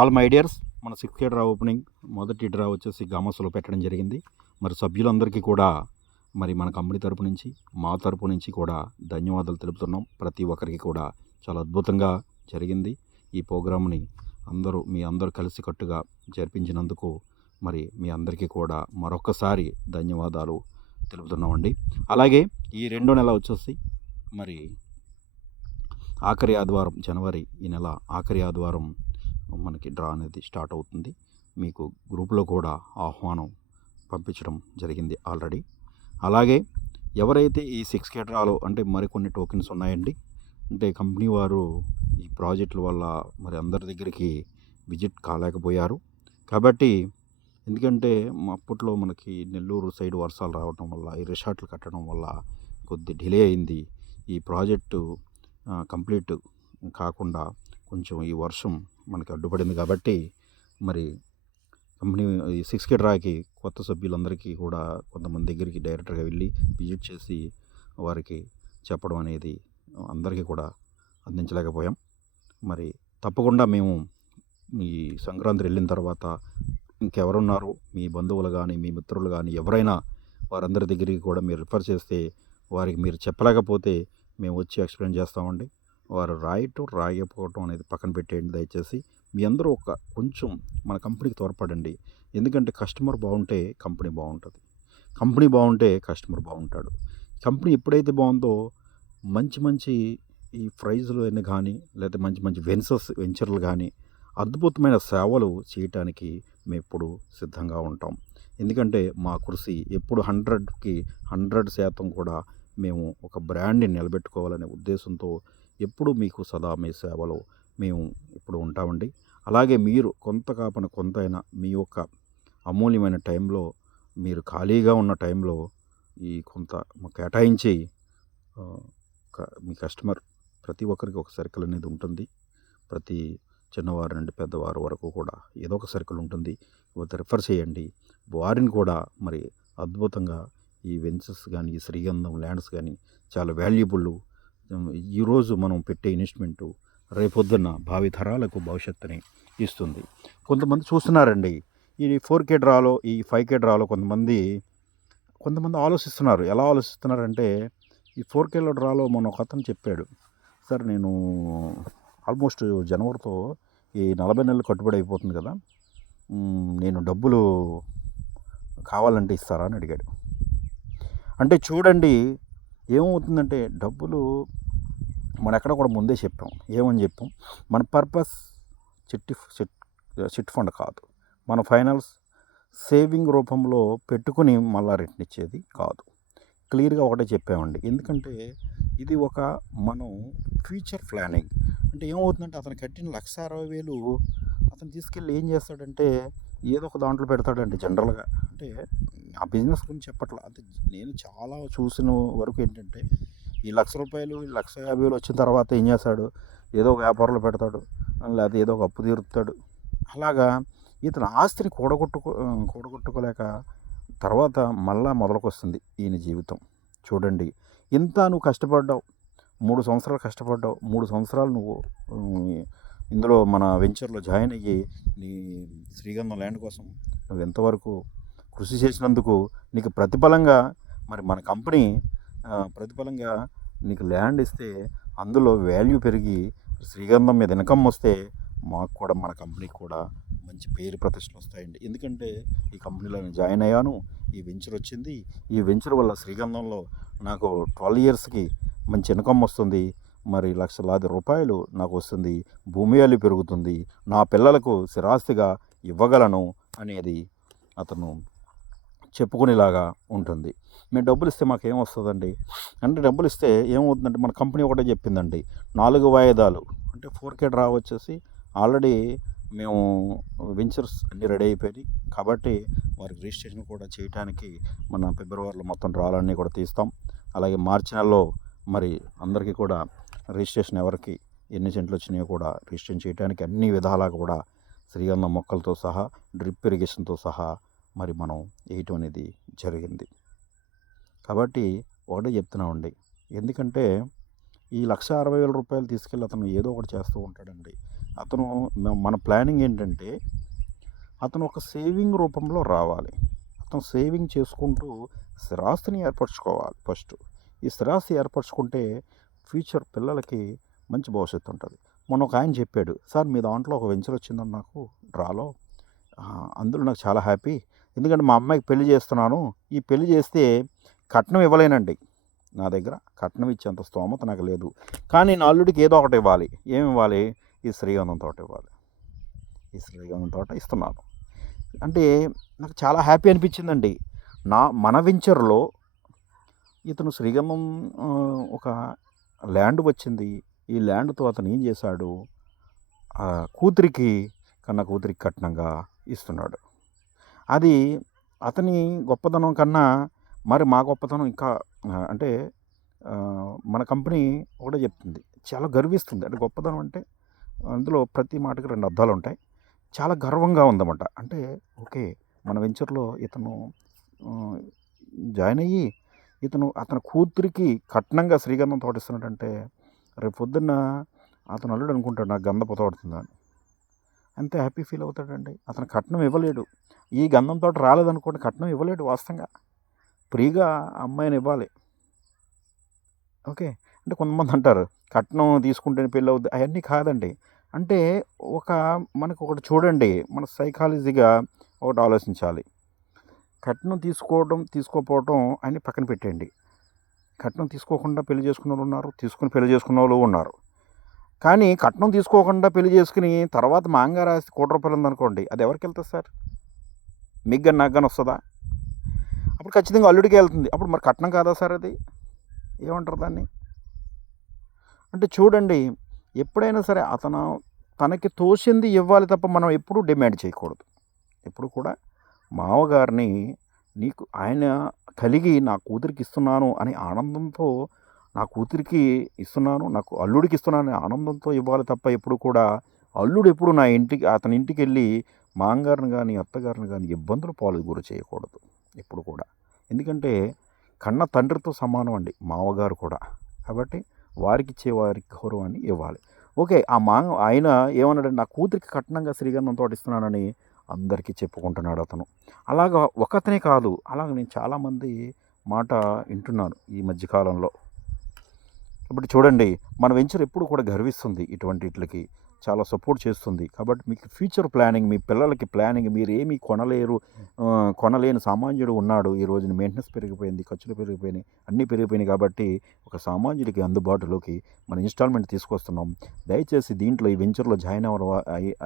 All my dears, మన 6th draw opening మొదటి draw వచ్చేసి గామస్లో పెట్టడం జరిగింది. మరి సభ్యులందరికీ కూడా మరి మన కంపెనీ తరపు నుంచి, మా తరపు నుంచి కూడా ధన్యవాదాలు తెలుపుతున్నాం. ప్రతి ఒక్కరికి కూడా చాలా అద్భుతంగా జరిగింది. ఈ ప్రోగ్రామ్ని మీ అందరూ కలిసికట్టుగా జరిపించినందుకు మరి మీ అందరికీ కూడా మరొకసారి ధన్యవాదాలు తెలుపుతున్నామండి. అలాగే ఈ రెండో నెల వచ్చేసి మరి ఆఖరి ఆదివారం, జనవరి ఈ నెల ఆఖరి ఆదివారం మనకి డ్రా అనేది స్టార్ట్ అవుతుంది. మీకు గ్రూప్లో కూడా ఆహ్వానం పంపించడం జరిగింది ఆల్రెడీ. అలాగే ఎవరైతే ఈ 6K డ్రాలో అంటే మరికొన్ని టోకెన్స్ ఉన్నాయండి. అంటే కంపెనీ వారు ఈ ప్రాజెక్టుల వల్ల మరి అందరి దగ్గరికి విజిట్ కాలేకపోయారు. కాబట్టి ఎందుకంటే అప్పట్లో మనకి నెల్లూరు సైడ్ వర్షాలు రావడం వల్ల, ఈ రిసార్ట్లు కట్టడం వల్ల కొద్ది డిలే అయింది. ఈ ప్రాజెక్టు కంప్లీట్ కాకుండా కొంచెం ఈ వర్షం మనకి అడ్డుపడింది. కాబట్టి మరి కంపెనీ ఈ 6K డ్రాకి కొత్త సభ్యులందరికీ కూడా కొంతమంది దగ్గరికి డైరెక్ట్గా వెళ్ళి విజిట్ చేసి వారికి చెప్పడం అనేది అందరికీ కూడా అందించలేకపోయాం. మరి తప్పకుండా మేము ఈ సంక్రాంతి వెళ్ళిన తర్వాత ఇంకెవరున్నారు మీ బంధువులు కానీ, మీ మిత్రులు కానీ ఎవరైనా వారందరి దగ్గరికి కూడా మీరు రిఫర్ చేస్తే వారికి మీరు చెప్పలేకపోతే మేము వచ్చి ఎక్స్ప్లెయిన్ చేస్తామండి. వారు రాయకపోవటం అనేది పక్కన పెట్టేయండి దయచేసి. మీ అందరూ కొంచెం మన కంపెనీకి తోడ్పడండి. ఎందుకంటే కస్టమర్ బాగుంటే కంపెనీ బాగుంటుంది, కంపెనీ బాగుంటే కస్టమర్ బాగుంటాడు. కంపెనీ ఎప్పుడైతే బాగుందో మంచి మంచి ఈ ప్రైజులు అన్నీ కానీ, లేదా మంచి మంచి వెంచర్లు కానీ, అద్భుతమైన సేవలు చేయటానికి మేము ఎప్పుడు సిద్ధంగా ఉంటాం. ఎందుకంటే మా కృషి ఎప్పుడు 100కి 100% కూడా మేము ఒక బ్రాండ్ని నిలబెట్టుకోవాలనే ఉద్దేశంతో ఎప్పుడు మీకు సదా మీ సేవలో మేము ఇప్పుడు ఉంటామండి. అలాగే మీరు కొంత కాపన కొంతైనా మీ యొక్క అమూల్యమైన టైంలో, మీరు ఖాళీగా ఉన్న టైంలో ఈ కొంత కేటాయించి మీ కస్టమర్ ప్రతి ఒక్కరికి ఒక సర్కిల్ అనేది ఉంటుంది. ప్రతి చిన్నవారి నుండి పెద్దవారి వరకు కూడా ఏదో ఒక సర్కిల్ ఉంటుంది. రిఫర్ చేయండి. వారిని కూడా మరి అద్భుతంగా ఈ వెంచర్స్ కానీ, ఈ శ్రీగంధం ల్యాండ్స్ కానీ చాలా వాల్యుబుల్. ఈరోజు మనం పెట్టే ఇన్వెస్ట్మెంటు రేపొద్దున్న భావి తరాలకు భవిష్యత్తుని ఇస్తుంది. కొంతమంది చూస్తున్నారండి ఈ 4K డ్రాలో, ఈ 5K డ్రాలో కొంతమంది ఆలోచిస్తున్నారు. ఎలా ఆలోచిస్తున్నారంటే ఈ 4K డ్రాలో మొన్న ఒక అతను చెప్పాడు, సార్ నేను ఆల్మోస్ట్ జనవరితో ఈ 40 నెలలు కట్టుబడి అయిపోతుంది కదా, నేను డబ్బులు కావాలంటే ఇస్తారా అని అడిగాడు. అంటే చూడండి ఏమవుతుందంటే డబ్బులు మనం ఎక్కడ కూడా ముందే చెప్పాం. ఏమని చెప్పాం? మన పర్పస్ చిట్ ఫండ్ కాదు, మన ఫైనాన్స్ సేవింగ్ రూపంలో పెట్టుకుని మళ్ళా రిటర్న్ ఇచ్చేది కాదు. క్లియర్గా ఒకటే చెప్పామండి. ఎందుకంటే ఇది మనం ఫ్యూచర్ ప్లానింగ్. అంటే ఏమవుతుందంటే అతను కట్టిన 1,60,000 అతను తీసుకెళ్ళి ఏం చేస్తాడంటే ఏదో ఒక దాంట్లో పెడతాడండి జనరల్గా. అంటే ఆ బిజినెస్ గురించి చెప్పట్లా. అంటే నేను చాలా చూసిన వరకు ఏంటంటే ఈ ₹1,00,000 1,50,000 వచ్చిన తర్వాత ఏం చేస్తాడు, ఏదో ఒక వ్యాపారంలో పెడతాడు, లేకపోతే ఏదో ఒక అప్పు తీరుతాడు. అలాగా ఇతను ఆస్తిని కూడగొట్టుకోలేక తర్వాత మళ్ళా మొదలుకొస్తుంది ఈయన జీవితం. చూడండి, ఇంత నువ్వు కష్టపడ్డావు, 3 సంవత్సరాలు కష్టపడ్డావు, 3 సంవత్సరాలు నువ్వు ఇందులో మన వెంచర్లో జాయిన్ అయ్యి నీ శ్రీగంధం ల్యాండ్ కోసం నువ్వు ఎంతవరకు కృషి చేసినందుకు నీకు ప్రతిఫలంగా మరి మన కంపెనీ ప్రతిఫలంగా నీకు ల్యాండ్ ఇస్తే అందులో వాల్యూ పెరిగి శ్రీగంధం మీద ఇన్కమ్ వస్తే మాకు కూడా మన కంపెనీకి కూడా మంచి పేరు ప్రతిష్టలు వస్తాయండి. ఎందుకంటే ఈ కంపెనీలో నేను జాయిన్ అయ్యాను, ఈ వెంచర్ వచ్చింది, ఈ వెంచర్ వల్ల శ్రీగంధంలో నాకు 12 ఇయర్స్కి మంచి ఇన్కమ్ వస్తుంది, మరి లక్షలాది రూపాయలు నాకు వస్తుంది, భూమి వాల్యూ పెరుగుతుంది, నా పిల్లలకు స్థిరాస్తిగా ఇవ్వగలను అనేది అతను చెప్పుకునేలాగా ఉంటుంది. మేము డబ్బులు ఇస్తే మాకు ఏమొస్తుందండి అంటే, డబ్బులు ఇస్తే ఏమవుతుందంటే మన కంపెనీ ఒకటే చెప్పిందండి, 4 వాయిదాలు. అంటే 4K డ్రా వచ్చేసి ఆల్రెడీ మేము వెంచర్స్ అన్నీ రెడీ అయిపోయినాయి. కాబట్టి వారికి రిజిస్ట్రేషన్ కూడా చేయడానికి మన ఫిబ్రవరిలో మొత్తం డ్రాలన్నీ కూడా తీస్తాం. అలాగే మార్చి నెలలో మరి అందరికీ కూడా రిజిస్ట్రేషన్ ఎవరికి ఎన్ని సెంట్లు వచ్చినాయో కూడా రిజిస్ట్రేషన్ చేయడానికి అన్ని విధాలా కూడా శ్రీగంధం మొక్కలతో సహా, డ్రిప్ ఇరిగేషన్తో సహా మరి మనం వేయటం అనేది జరిగింది. కాబట్టి ఒకటే చెప్తున్నామండి, ఎందుకంటే ఈ 1,60,000 రూపాయలు తీసుకెళ్ళి అతను ఏదో ఒకటి చేస్తూ ఉంటాడండి. అతను మన ప్లానింగ్ ఏంటంటే అతను ఒక సేవింగ్ రూపంలో రావాలి. అతను సేవింగ్ చేసుకుంటూ స్థిరాస్తిని ఏర్పరచుకోవాలి ఫస్ట్. ఈ స్థిరాస్తి ఏర్పరచుకుంటే ఫ్యూచర్ పిల్లలకి మంచి భవిష్యత్తు ఉంటుంది. మొన్న ఒక ఆయన చెప్పాడు, సార్ మీ దాంట్లో ఒక వెంచర్ వచ్చిందండి నాకు డ్రాలో, అందులో నాకు చాలా హ్యాపీ. ఎందుకంటే మా అమ్మాయికి పెళ్లి చేస్తున్నాను, ఈ పెళ్లి చేస్తే కట్నం ఇవ్వలేనండి, నా దగ్గర కట్నం ఇచ్చేంత స్తోమత నాకు లేదు, కానీ నా అల్లుడికి ఏదో ఒకటి ఇవ్వాలి. ఏమి ఇవ్వాలి? ఈ శ్రీగంధం తోట ఇవ్వాలి. ఈ శ్రీగంధం తోట ఇస్తున్నాను అంటే నాకు చాలా హ్యాపీ అనిపించిందండి. మన వెంచర్లో ఇతను శ్రీగంధం ఒక ల్యాండ్ వచ్చింది. ఈ ల్యాండ్తో అతను ఏం చేశాడు, కూతురికి కన్నా కూతురికి కట్నంగా ఇస్తున్నాడు. అది అతని గొప్పతనం కన్నా మరి మా గొప్పతనం ఇంకా అంటే మన కంపెనీ ఒకటే చెప్తుంది, చాలా గర్విస్తుంది. అంటే గొప్పతనం అంటే అందులో ప్రతి మాటకి 2 అర్థాలు ఉంటాయి. చాలా గర్వంగా ఉందన్నమాట. అంటే ఓకే, మన వెంచర్లో ఇతను జాయిన్ అయ్యి అతని కూతురికి కట్నంగా శ్రీగంధం తోట ఇస్తున్నాడంటే రేపు పొద్దున్న అతను అల్లుడు అనుకుంటాడు నాకు గంధపు తోడుతుందని. అంతే హ్యాపీ ఫీల్ అవుతాడండి. అతను కట్నం ఇవ్వలేడు. ఈ గంధం తోట రాలేదనుకోండి, కట్నం ఇవ్వలేడు. వాస్తవంగా ఫ్రీగా అమ్మాయిని ఇవ్వాలి. ఓకే, అంటే కొంతమంది అంటారు కట్నం తీసుకుంటేనే పెళ్ళి అవుద్ది, అవన్నీ కాదండి. అంటే మనకు ఒకటి చూడండి, మన సైకాలజీగా ఒకటి ఆలోచించాలి. కట్నం తీసుకోపోవడం అని పక్కన పెట్టండి. కట్నం తీసుకోకుండా పెళ్లి చేసుకున్న వాళ్ళు ఉన్నారు, తీసుకుని పెళ్లి చేసుకున్న వాళ్ళు ఉన్నారు. కానీ కట్నం తీసుకోకుండా పెళ్లి చేసుకుని తర్వాత మాంగారు ఆస్తి ₹1,00,00,000 ఉందనుకోండి, అది ఎవరికి వెళ్తుంది సార్? మీకు కానీ నాకు కానీ వస్తుందా? అప్పుడు ఖచ్చితంగా అల్లుడికి వెళ్తుంది. అప్పుడు మరి కట్నం కాదా సార్ అది? ఏమంటారు దాన్ని? అంటే చూడండి, ఎప్పుడైనా సరే తనకి తోచింది ఇవ్వాలి తప్ప మనం ఎప్పుడూ డిమాండ్ చేయకూడదు. ఎప్పుడు కూడా మామగారిని ఆయన కలిగి నా కూతురికి ఇస్తున్నాను అని ఆనందంతో, నా కూతురికి ఇస్తున్నాను, నాకు అల్లుడికి ఇస్తున్నాను అనే ఆనందంతో ఇవ్వాలి తప్ప ఎప్పుడు కూడా అల్లుడు ఎప్పుడు అతని ఇంటికి వెళ్ళి మామగారిని కానీ అత్తగారిని కానీ ఇబ్బందులు గురి చేయకూడదు ఎప్పుడు కూడా. ఎందుకంటే కన్న తండ్రితో సమానం అండి మామగారు కూడా. కాబట్టి వారికి గౌరవాన్ని ఇవ్వాలి. ఓకే, ఆయన ఏమన్నాడంటే నా కూతురికి కట్నంగా శ్రీగంధం తోట ఇస్తున్నానని అందరికీ చెప్పుకుంటున్నాడు అతను. అలాగా ఒకతనే కాదు, అలాగ నేను చాలామంది మాట వింటున్నాను ఈ మధ్యకాలంలో. కాబట్టి చూడండి, మన వెంచర్ ఎప్పుడు కూడా గర్విస్తుంది, ఇటువంటి వీటికి చాలా సపోర్ట్ చేస్తుంది. కాబట్టి మీకు ఫ్యూచర్ ప్లానింగ్, మీ పిల్లలకి ప్లానింగ్, మీరు ఏమీ కొనలేని సామాన్యుడు ఉన్నాడు. ఈ రోజున మెయింటెనెన్స్ పెరిగిపోయింది, ఖర్చులు పెరిగిపోయినాయి, అన్నీ పెరిగిపోయినాయి. కాబట్టి ఒక సామాన్యుడికి అందుబాటులోకి మన ఇన్స్టాల్మెంట్ తీసుకొస్తున్నాం. దయచేసి దీంట్లో ఈ వెంచర్లో జాయిన్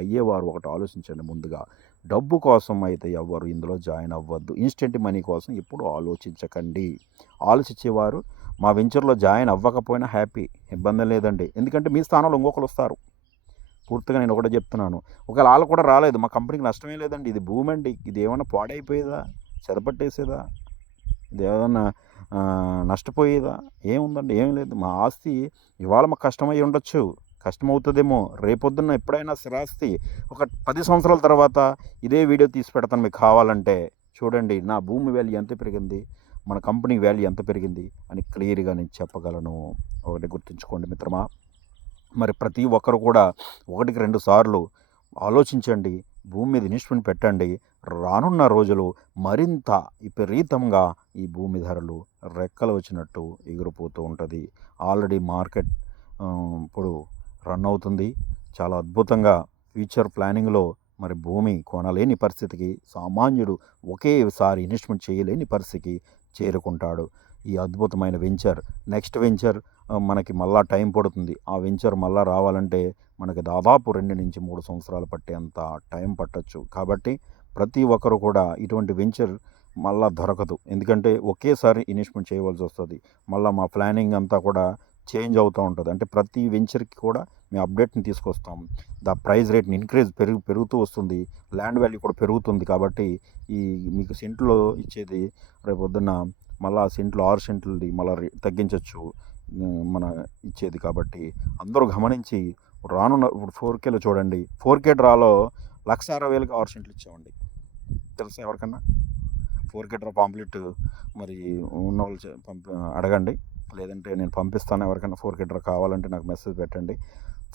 అయ్యేవారు ఒకటి ఆలోచించండి. ముందుగా డబ్బు కోసం అయితే ఎవ్వరు ఇందులో జాయిన్ అవ్వద్దు. ఇన్స్టెంట్ మనీ కోసం ఎప్పుడు ఆలోచించకండి. ఆలోచించేవారు మా వెంచర్లో జాయిన్ అవ్వకపోయినా హ్యాపీ, ఇబ్బంది లేదండి. ఎందుకంటే మీ స్థానంలో ఇంకొకరు వస్తారు. పూర్తిగా నేను ఒకటే చెప్తున్నాను. ఒకవేళ వాళ్ళు కూడా రాలేదు, మా కంపెనీకి నష్టమే లేదండి. ఇది భూమి అండి, ఇది ఏమైనా పాడైపోయేదా, చెదపట్టేసేదా, ఇది ఏదన్నా నష్టపోయేదా? ఏముందండి, ఏం లేదు. మా ఆస్తి ఇవాళ మాకు కష్టమై ఉండొచ్చు, కష్టమవుతుందేమో, రేపొద్దున్న ఎప్పుడైనా స్థిరాస్తి ఒక 10 సంవత్సరాల తర్వాత ఇదే వీడియో తీసి పెడతాను మీకు కావాలంటే. చూడండి నా భూమి వాల్యూ ఎంత పెరిగింది, మన కంపెనీ వాల్యూ ఎంత పెరిగింది అని క్లియర్గా నేను చెప్పగలను. ఒకటి గుర్తుంచుకోండి మిత్రమా. మరి ప్రతి ఒక్కరు కూడా 1-2 సార్లు ఆలోచించండి, భూమి మీద ఇన్వెస్ట్మెంట్ పెట్టండి. రానున్న రోజులు మరింత విపరీతంగా ఈ భూమి ధరలు రెక్కలు వచ్చినట్టు ఎగిరిపోతూ ఉంటుంది. ఆల్రెడీ మార్కెట్ ఇప్పుడు రన్ అవుతుంది చాలా అద్భుతంగా. ఫ్యూచర్ ప్లానింగ్లో మరి భూమి కొనలేని పరిస్థితికి సామాన్యుడు ఒకేసారి ఇన్వెస్ట్మెంట్ చేయలేని పరిస్థితికి చేరుకుంటాడు. ఈ అద్భుతమైన వెంచర్, నెక్స్ట్ వెంచర్ మనకి మళ్ళా టైం పడుతుంది. ఆ వెంచర్ మళ్ళీ రావాలంటే మనకి దాదాపు 2-3 సంవత్సరాలు పట్టేంత టైం పట్టచ్చు. కాబట్టి ప్రతి ఒక్కరు కూడా ఇటువంటి వెంచర్ మళ్ళీ దొరకదు. ఎందుకంటే ఒకేసారి ఇన్వెస్ట్మెంట్ చేయవలసి వస్తుంది. మళ్ళీ మా ప్లానింగ్ అంతా కూడా చేంజ్ అవుతూ ఉంటుంది. అంటే ప్రతి వెంచర్కి కూడా మేము అప్డేట్ని తీసుకొస్తాం. ప్రైస్ రేట్ని పెరుగుతూ వస్తుంది, ల్యాండ్ వాల్యూ కూడా పెరుగుతుంది. కాబట్టి మీకు సెంట్లో ఇచ్చేది రేపు పొద్దున్న మళ్ళీ సెంట్లు 6 సెంట్లది మళ్ళీ తగ్గించవచ్చు మన ఇచ్చేది. కాబట్టి అందరూ గమనించి రానున్న ఇప్పుడు 4Kలో చూడండి, 4K డ్రాలో 1,60,000కి 6 సెంట్లు ఇచ్చామండి. తెలుసా ఎవరికన్నా? 4K డ్రా పాంప్లెట్ మరి ఉన్న వాళ్ళు అడగండి, లేదంటే నేను పంపిస్తాను. ఎవరికైనా 4K డ్రా కావాలంటే నాకు మెసేజ్ పెట్టండి.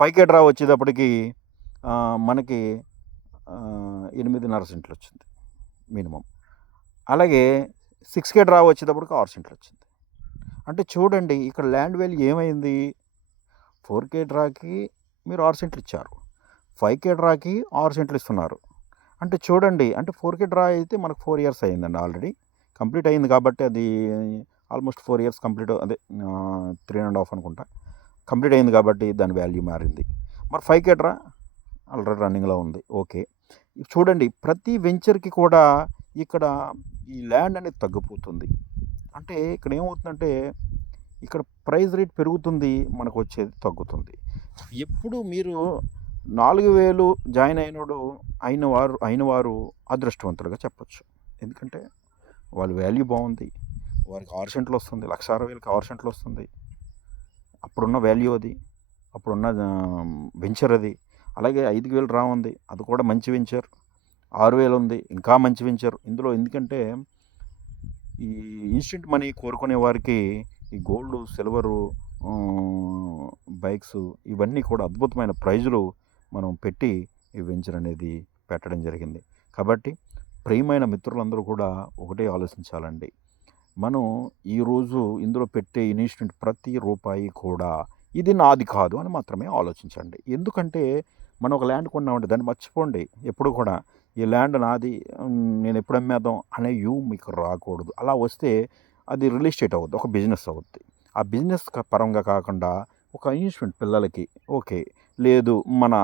5K డ్రా వచ్చేటప్పటికి మనకి 8.5 సెంట్లు వచ్చింది మినిమం. అలాగే 6K డ్రా వచ్చేటప్పటికి 6 సెంట్లు వచ్చింది. అంటే చూడండి ఇక్కడ ల్యాండ్ వాల్యూ ఏమైంది? 4K డ్రాకి మీరు 6 సెంట్లు ఇచ్చారు, 5K డ్రాకి 6 సెంట్లు ఇస్తున్నారు. అంటే చూడండి, అంటే 4K డ్రా అయితే మనకు 4 ఇయర్స్ అయిందండి, ఆల్రెడీ కంప్లీట్ అయింది కాబట్టి అది ఆల్మోస్ట్ 4 ఇయర్స్ కంప్లీట్, అదే 3.5 అనుకుంటా కంప్లీట్ అయింది కాబట్టి దాని వాల్యూ మారింది. మరి 5K డ్రా ఆల్రెడీ రన్నింగ్లో ఉంది. ఓకే, చూడండి ప్రతి వెంచర్కి కూడా ఇక్కడ ఈ ల్యాండ్ అనేది తగ్గిపోతుంది. అంటే ఇక్కడ ఏమవుతుందంటే ఇక్కడ ప్రైస్ రేట్ పెరుగుతుంది, మనకు వచ్చేది తగ్గుతుంది. ఎప్పుడు మీరు 4,000 జాయిన్ అయిన వారు అదృష్టవంతులుగా చెప్పచ్చు. ఎందుకంటే వాళ్ళ వాల్యూ బాగుంది, వారికి 6 సెంట్లు వస్తుంది, 1,60,000కి 6 సెంట్లు వస్తుంది. అప్పుడున్న వాల్యూ అది, అప్పుడున్న వెంచర్ అది. అలాగే 5,000 డ్రా ఉంది, అది కూడా మంచి వెంచర్. 6,000 ఉంది, ఇంకా మంచి వెంచర్. ఇందులో ఎందుకంటే ఈ ఇన్స్టెంట్ మనీ కోరుకునే వారికి ఈ గోల్డ్, సిల్వరు, బైక్స్ ఇవన్నీ కూడా అద్భుతమైన ప్రైజులు మనం పెట్టి ఈ వెంచర్ అనేది పెట్టడం జరిగింది. కాబట్టి ప్రియమైన మిత్రులందరూ కూడా ఒకటే ఆలోచించాలండి, మనం ఈరోజు ఇందులో పెట్టే ఇన్వెస్ట్మెంట్ ప్రతి రూపాయి కూడా ఇది నాది కాదు అని మాత్రమే ఆలోచించండి. ఎందుకంటే మనం ఒక ల్యాండ్ కొన్నామంటే దాన్ని మర్చిపోండి ఎప్పుడు కూడా, ఈ ల్యాండ్ నాది, నేను ఎప్పుడు అమ్మేద్దాం అనే మీకు రాకూడదు. అలా వస్తే అది రియల్ ఎస్టేట్ అవుద్ది, ఒక బిజినెస్ అవుద్ది. ఆ బిజినెస్ పరంగా కాకుండా ఒక ఇన్వెస్ట్మెంట్ పిల్లలకి, ఓకే, లేదు మన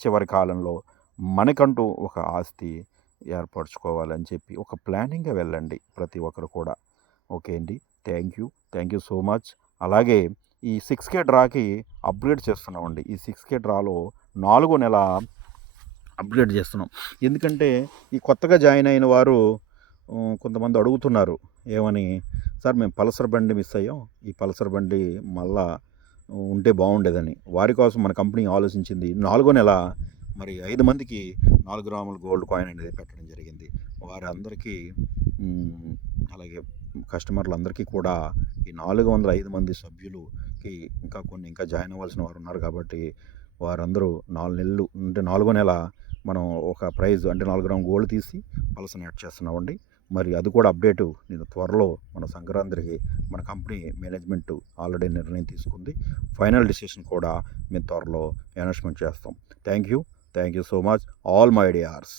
చివరి కాలంలో మనకంటూ ఒక ఆస్తి ఏర్పరచుకోవాలని చెప్పి ఒక ప్లానింగ్గా వెళ్ళండి ప్రతి ఒక్కరు కూడా. ఓకే అండి, థ్యాంక్ యూ సో మచ్. అలాగే ఈ 6K డ్రాకి అప్గ్రేడ్ చేస్తున్నామండి. ఈ 6K డ్రాలో 4వ నెల అప్గ్రేడ్ చేస్తున్నాం. ఎందుకంటే ఈ కొత్తగా జాయిన్ అయిన వారు కొంతమంది అడుగుతున్నారు ఏమని, సార్ మేము పల్సర్ బండి మిస్ అయ్యాం, ఈ పల్సర్ బండి మళ్ళా ఉంటే బాగుండేదని. వారి కోసం మన కంపెనీ ఆలోచించింది 4వ నెల మరి 5 మందికి 4 గ్రాముల గోల్డ్ కాయిన్ అనేది పెట్టడం జరిగింది. వారందరికీ అలాగే కస్టమర్లందరికీ కూడా ఈ 405 మంది సభ్యులకి ఇంకా జాయిన్ అవ్వాల్సిన వారు ఉన్నారు కాబట్టి వారందరూ 4 నెలలు అంటే 4వ నెల మనం ఒక ప్రైజ్ అంటే 4 గ్రాముల గోల్డ్ తీసి పల్సర్ని యాడ్ చేస్తున్నామండి. మరి అది కూడా అప్డేటు నేను త్వరలో మన సంక్రాంతికి మన కంపెనీ మేనేజ్మెంట్ ఆల్రెడీ నిర్ణయం తీసుకుంది. ఫైనల్ డిసిషన్ కూడా మేము త్వరలో అనౌన్స్మెంట్ చేస్తాం. Thank you so much all my dears.